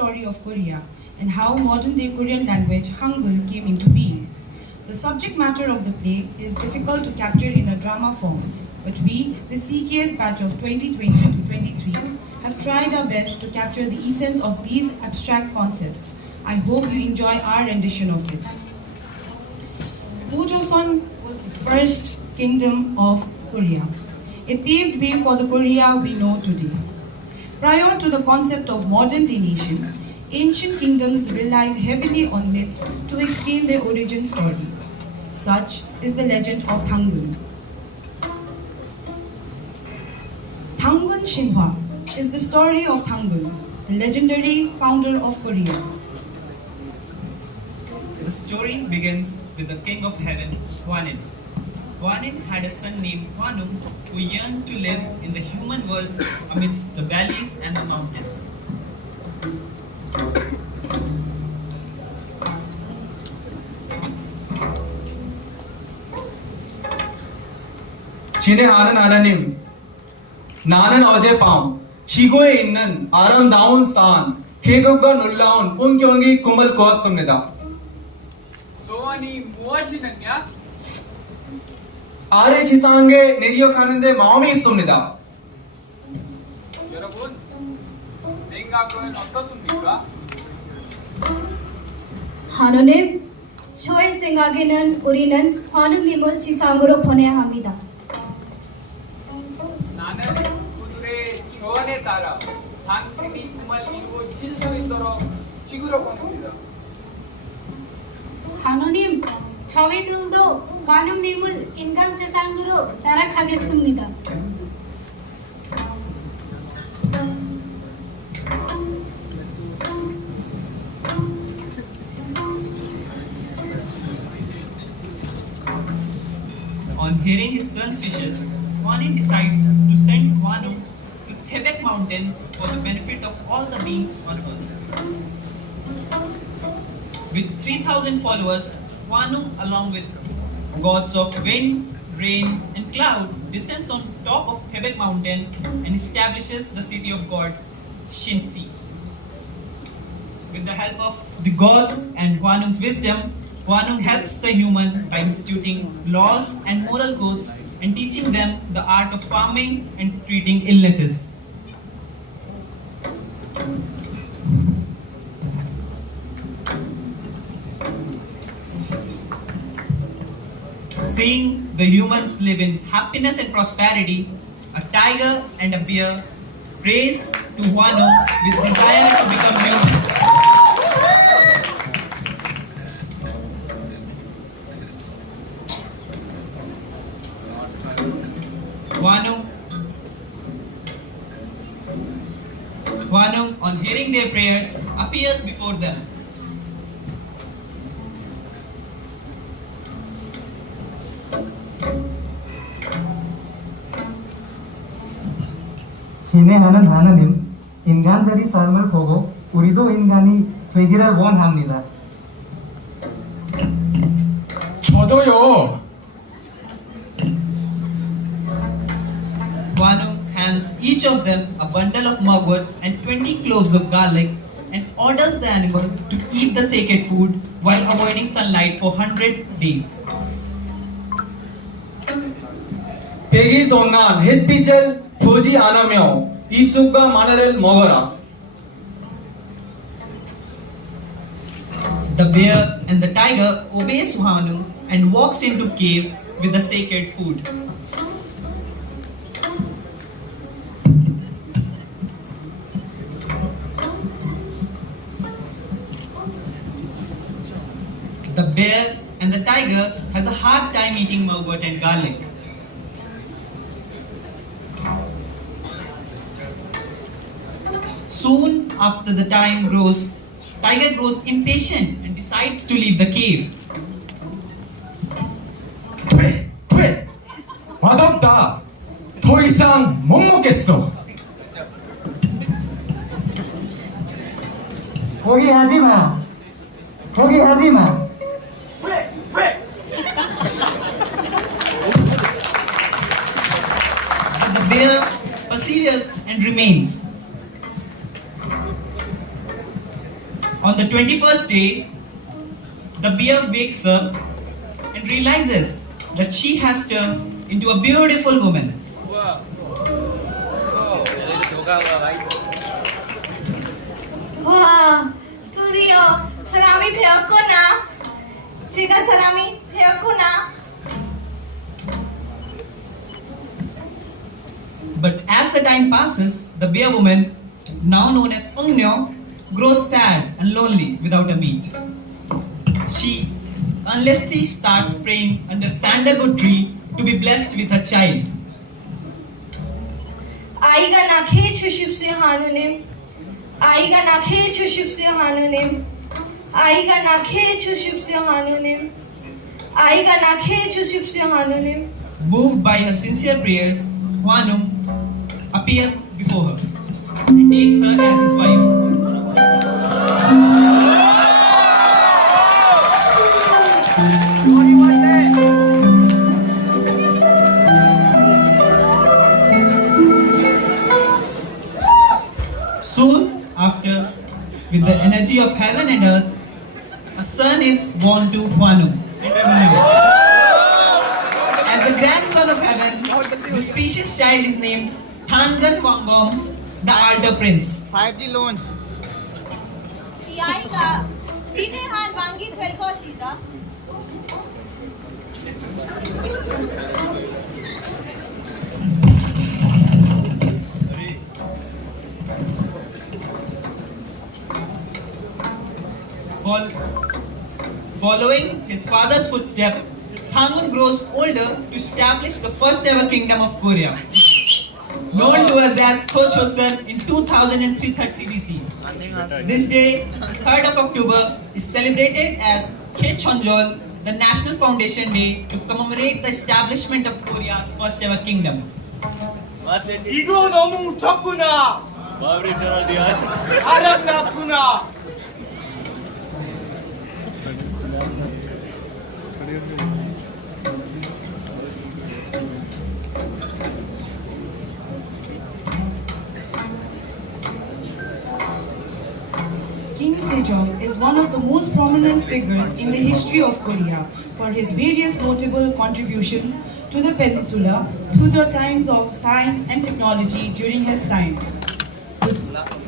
story of Korea and how modern-day Korean language Hangul came into being. The subject matter of the play is difficult to capture in a drama form, but we, the CKS batch of 2020 to 23, have tried our best to capture the essence of these abstract concepts. I hope you enjoy our rendition of it. Joseon was the first kingdom of Korea. It paved way for the Korea we know today. Prior to the concept of modern-day nation, ancient kingdoms relied heavily on myths to explain their origin story. Such is the legend of Hangul. Hangul Shinhwa is the story of Hangul, the legendary founder of Korea. The story begins with the king of heaven, Hwanin. Hwanin had a son named Hwanung who yearned to live in the human world amidst the valleys and the mountains. 진행하는 하나님, 나는 어젯밤 지구에 있는 아름다운 산, 계곡과 놀라운 풍경이 꿈을 꾸었습니다. 소원이 무엇이느냐? 아래 지상에 내려가는데 마음이 있습니다. 여러분, 생각은 어떻습니까? 하느님, 저의 생각에는 우리는 하느님을 지상으로 보내야 합니다. 나는 그들의 조언에 따라 당신이 꿈을 이루어질 수 있도록 지구로 보냅니다. 하느님, 저희들도 관용님을 인간 세상으로 따라가겠습니다. On hearing his son's wishes, Hwanin decides to send Hwanung to Thebek mountain for the benefit of all the beings on earth. With 3,000 followers, Hwanung, along with gods of wind, rain, and cloud, descends on top of Thebek mountain and establishes the city of God, Shinsi. With the help of the gods and Hwanung's wisdom, Hwanung helps the human by instituting laws and moral codes and teaching them the art of farming and treating illnesses. Seeing the humans live in happiness and prosperity, a tiger and a bear prays to Hwanung with desire to become humans. Hwanung, on hearing their prayers, appears before them. 진행하는 하느님, 인간들이 삶을 보고 우리도 인간이 되기를 원합니다. 저도요. Hwanung hands each of them a bundle of mugwort and 20 cloves of garlic and orders the animal to eat the sacred food while avoiding sunlight for 100 days. 100일 동안 햇빛을 보지 않으며 이 숲과 마늘을 먹어라. The bear and the tiger obeys Hwanung and walks into cave with the sacred food. The bear and the tiger has a hard time eating mugwort and garlic. Soon after the tiger grows impatient and decides to leave the cave. 돼! 맛없다! 더 이상 못 먹겠어! 포기하지 마. 포기하지 마. The bear perseveres and remains. On the 21st day, the bear wakes up and realizes that she has turned into a beautiful woman. 와, 드디어 사람이 되었구나. 제가 사람이 되었구나. But as the time passes, the bear woman, now known as Ungnyo, grows sad and lonely without a mate. She unlessly starts praying under sandalwood tree to be blessed with a child. 아이가 낳게 주십시오 하느님. 아이가 낳게 주십시오 하느님. 아이가 낳게 주십시오 하느님. 아이가 낳게 주십시오 하느님. Moved by her sincere prayers, Hwanung appears before her and takes her as his wife. Soon after, with the energy of heaven and earth, a son is born to Hwanung. As the grandson of heaven, this precious child is named Hangul Wangom, the Alder Prince. 이 아이가 위대한 왕이 될 것이다. Following his father's footsteps, Hangul grows older to establish the first ever kingdom of Korea, known to us as Chosun in 2330 BC. This day, 3rd of October, is celebrated as Chonjol, the National Foundation Day, to commemorate the establishment of Korea's first ever kingdom. 이거 너무 적구나. 아름답구나. King Sejong is one of the most prominent figures in the history of Korea for his various notable contributions to the peninsula through the times of science and technology during his time.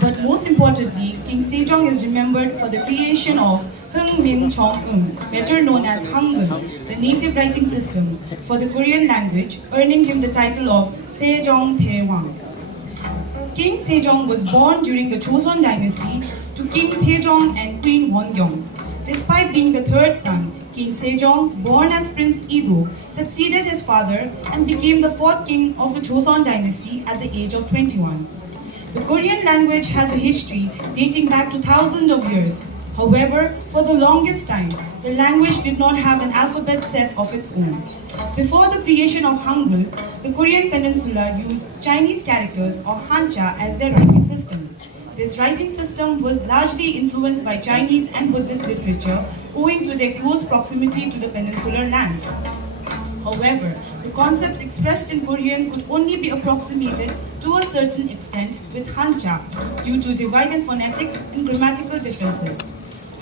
But most importantly, King Sejong is remembered for the creation of Hung-min Chong-eum, better known as Hangul, the native writing system for the Korean language, earning him the title of Sejong Taewang. King Sejong was born during the Joseon dynasty to King Taejong and Queen Wongyong. Despite being the third son, King Sejong, born as Prince Ido, succeeded his father and became the fourth king of the Joseon dynasty at the age of 21. The Korean language has a history dating back to thousands of years. However, for the longest time, the language did not have an alphabet set of its own. Before the creation of Hangul, the Korean peninsula used Chinese characters or Hancha as their writing system. This writing system was largely influenced by Chinese and Buddhist literature owing to their close proximity to the peninsular land. However, the concepts expressed in Korean could only be approximated to a certain extent with Hancha due to divide in phonetics and grammatical differences.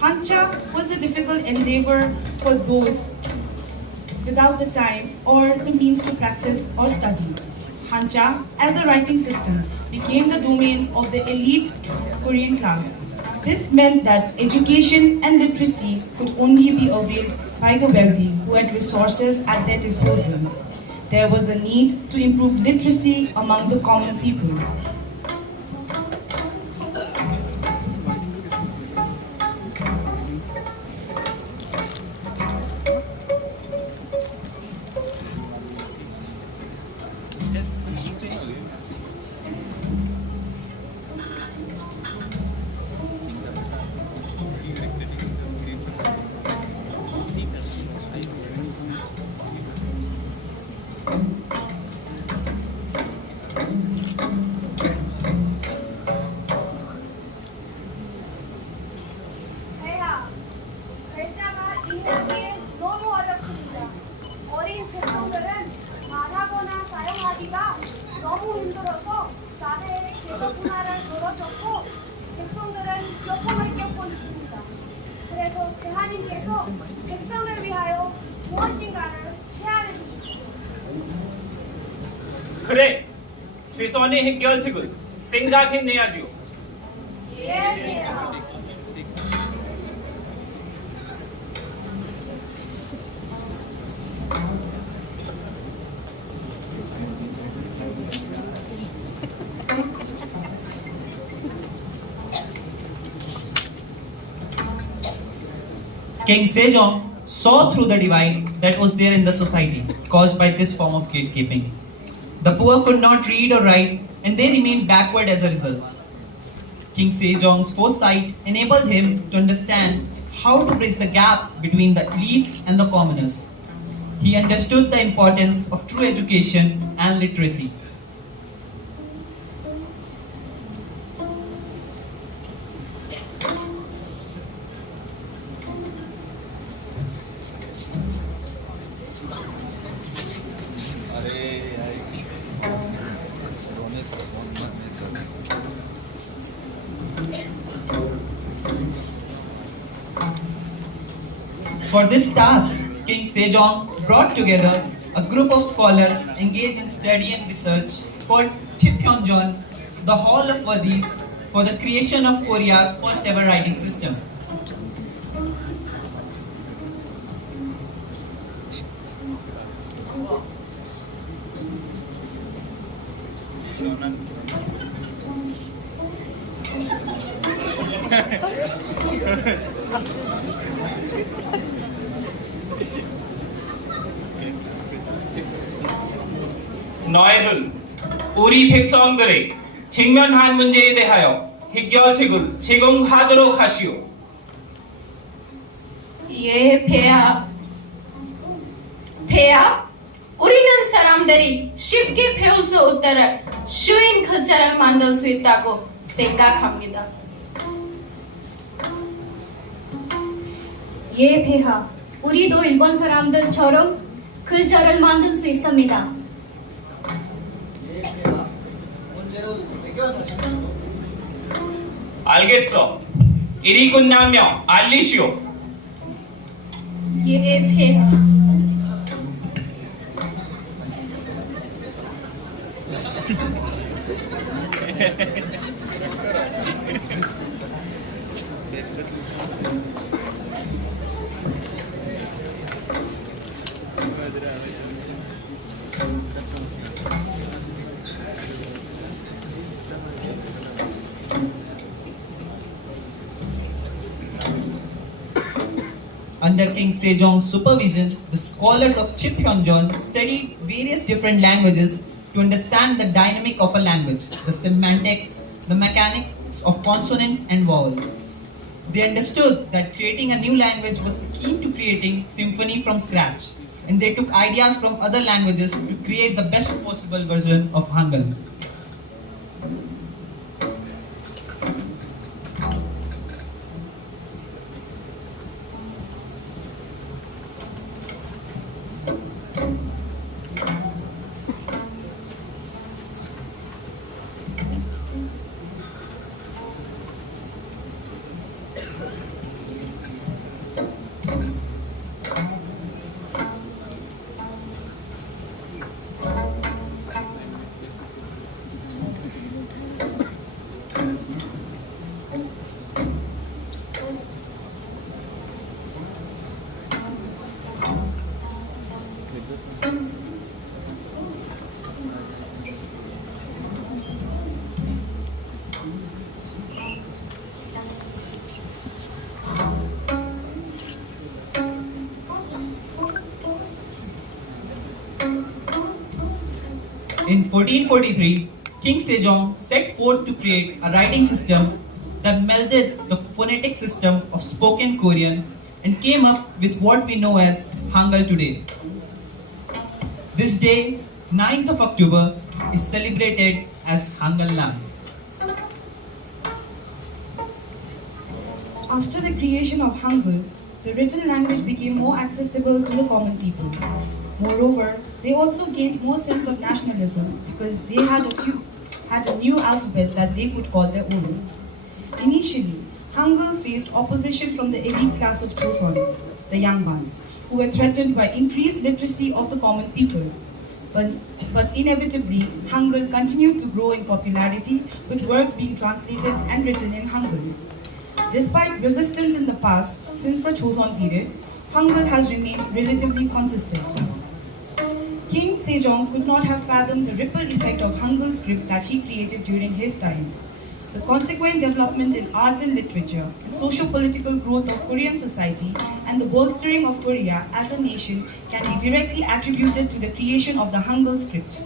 Hancha was a difficult endeavor for those without the time or the means to practice or study. Hancha, as a writing system, became the domain of the elite Korean class. This meant that education and literacy could only be availed by the wealthy who had resources at their disposal. There was a need to improve literacy among the common people. 대한님께서 백성을 위하여 무엇인가를 제안해 주십시오. 그래, 최소한의 해결책을 생각해내야지요. 예. King Sejong saw through the divide that was there in the society caused by this form of gatekeeping. The poor could not read or write and they remained backward as a result. King Sejong's foresight enabled him to understand how to bridge the gap between the elites and the commoners. He understood the importance of true education and literacy. For this task, King Sejong brought together a group of scholars engaged in study and research called Chipyeonjeon, the Hall of Worthies, for the creation of Korea's first ever writing system. 너희들 우리 백성들의 직면한 문제에 대하여 해결책을 제공하도록 하시오. 예, 폐하. 폐하, 우리는 사람들이 쉽게 배울 수 없도록 쉬운 글자를 만들 수 있다고 생각합니다. 예, 폐하. 우리도 일본 사람들처럼 글자를 만들 수 있습니다. 알겠어. 일이 끝나면 알리시오. 예, 폐하. Under King Sejong's supervision, the scholars of Chipyeonjeon studied various different languages to understand the dynamic of a language, the semantics, the mechanics of consonants and vowels. They understood that creating a new language was key to creating symphony from scratch, and they took ideas from other languages to create the best possible version of Hangul. In 1443, King Sejong set forth to create a writing system that melded the phonetic system of spoken Korean and came up with what we know as Hangul today. This day, 9th of October, is celebrated as Hangul Lang. After the creation of Hangul, the written language became more accessible to the common people. Moreover, they also gained more sense of nationalism because they had a new alphabet that they could call their own. Initially, Hangul faced opposition from the elite class of Joseon, the young ones, who were threatened by increased literacy of the common people. But inevitably, Hangul continued to grow in popularity, with works being translated and written in Hangul. Despite resistance in the past, since the Joseon period, Hangul has remained relatively consistent. King Sejong could not have fathomed the ripple effect of Hangul script that he created during his time. The consequent development in arts and literature, and socio-political growth of Korean society, and the bolstering of Korea as a nation can be directly attributed to the creation of the Hangul script.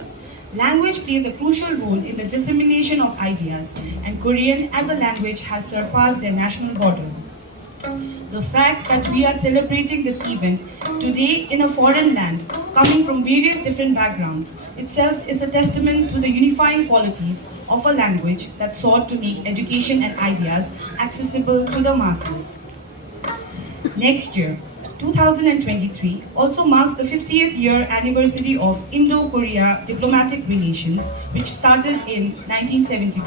Language plays a crucial role in the dissemination of ideas, and Korean as a language has surpassed their national border. The fact that we are celebrating this event today in a foreign land, coming from various different backgrounds, itself is a testament to the unifying qualities of a language that sought to make education and ideas accessible to the masses. Next year, 2023, also marks the 50th year anniversary of Indo-Korea diplomatic relations, which started in 1972.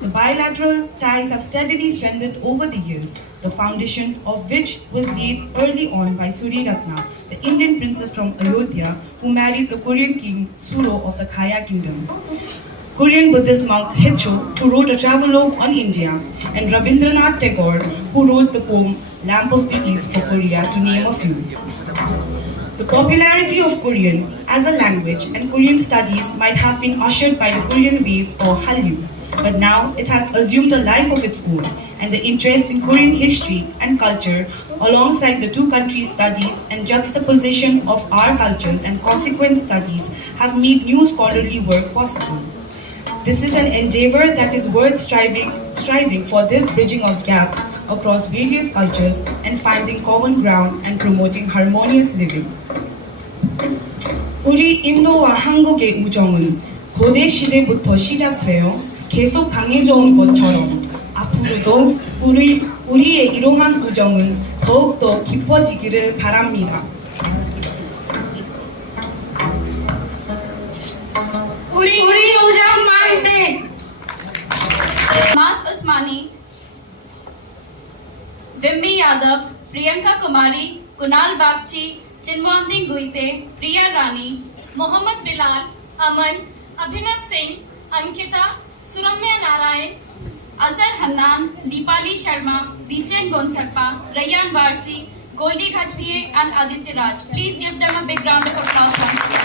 The bilateral ties have steadily strengthened over the years, the foundation of which was laid early on by Suri Ratna, the Indian princess from Ayodhya, who married the Korean king Suro of the Khaya kingdom. Korean Buddhist monk Hecho, who wrote a travelogue on India, and Rabindranath Tagore, who wrote the poem Lamp of the East for Korea, to name a few. The popularity of Korean as a language and Korean studies might have been ushered by the Korean wave or Hallyu, but now it has assumed a life of its own, and the interest in Korean history and culture alongside the two countries' studies and juxtaposition of our cultures and consequent studies have made new scholarly work possible. This is an endeavor that is worth striving for this bridging of gaps across various cultures and finding common ground and promoting harmonious living. 우리 인도와 한국의 우정은 고대 시대부터 시작되어 계속 강해져 온 것처럼 앞으로도 우리의 이러한 우정은 더욱더 깊어지기를 바랍니다. 우리 우정 만세! Mass Usmani, विम्बी Yadav, Priyanka Kumari, Kunal Bagchi, चिन्मोंदी गुईते, Priya Rani, Mohammad Bilal, Aman, Abhinav Singh, Ankita, Suramya Narayan, Azhar Hannan, Deepali Sharma, दीचेन गोनसरपा, Rayyan Warsi, Goldy घाचपिए and Aditya Raj. Please give them a big round of applause once again.